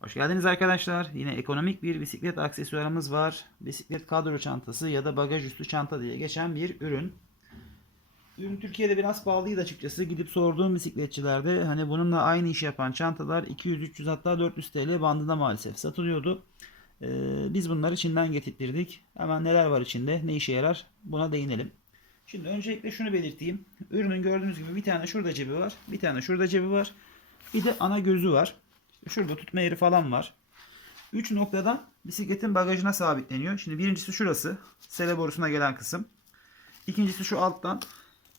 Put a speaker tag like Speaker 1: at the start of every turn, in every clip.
Speaker 1: Hoş geldiniz arkadaşlar. Yine ekonomik bir bisiklet aksesuarımız var. Bisiklet kadro çantası ya da bagaj üstü çanta diye geçen bir ürün. Ürün Türkiye'de biraz pahalıydı açıkçası. Gidip sorduğum bisikletçilerde hani bununla aynı iş yapan çantalar 200-300 hatta 400 TL bandında maalesef satılıyordu. Ee, biz bunları Çin'den getirttirdik. Hemen neler var içinde, ne işe yarar buna değinelim. Şimdi öncelikle şunu belirteyim. Ürünün gördüğünüz gibi bir tane şurada cebi var. Bir tane şurada cebi var. Bir de ana gözü var. Şurada tutma yeri falan var. 3 noktadan bisikletin bagajına sabitleniyor. Şimdi birincisi şurası. Sele borusuna gelen kısım. İkincisi şu alttan.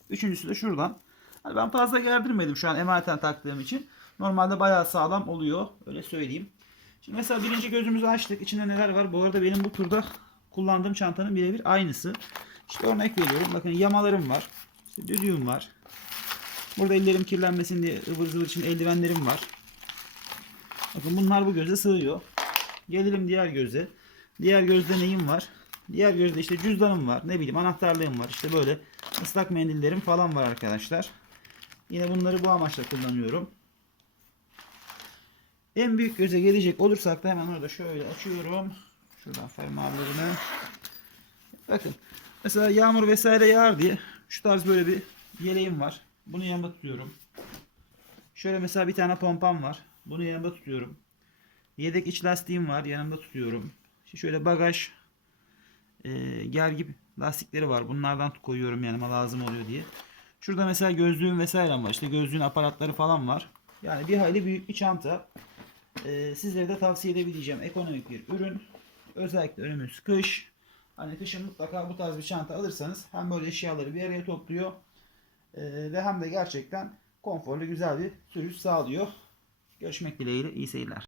Speaker 1: Üçüncüsü de şuradan. Hani ben fazla gerdirmedim şu an emaneten taktığım için. Normalde bayağı sağlam oluyor. Öyle söyleyeyim. Şimdi mesela birinci gözümüzü açtık. İçinde neler var? Bu arada benim bu turda kullandığım çantanın birebir aynısı. İşte örnek veriyorum. Bakın yamalarım var. İşte düdüğüm var. Burada ellerim kirlenmesin diye ıvır zıvır için eldivenlerim var. Bakın bunlar bu göze sığıyor. Gelelim diğer göze. Diğer gözde neyim var? Diğer gözde işte cüzdanım var. Ne bileyim anahtarlığım var. İşte böyle ıslak mendillerim falan var arkadaşlar. Yine bunları bu amaçla kullanıyorum. En büyük göze gelecek olursak da hemen orada şöyle açıyorum. Şuradan fermuarlarını. Bakın. Mesela yağmur vesaire yağar diye şu tarz böyle bir yeleğim var. Bunu yanımda tutuyorum. Şöyle mesela bir tane pompam var. Bunu yanımda tutuyorum. Yedek iç lastiğim var. Yanımda tutuyorum. Şöyle bagaj e, gergi lastikleri var. Bunlardan koyuyorum yanıma lazım oluyor diye. Şurada mesela gözlüğüm vesaire var. İşte gözlüğün aparatları falan var. Yani bir hayli büyük bir çanta. E, sizlere de tavsiye edebileceğim ekonomik bir ürün. Özellikle önümüz kış. Hani kışın mutlaka bu tarz bir çanta alırsanız hem böyle eşyaları bir araya topluyor e, ve hem de gerçekten konforlu güzel bir sürüş sağlıyor. Görüşmek dileğiyle iyi seyirler.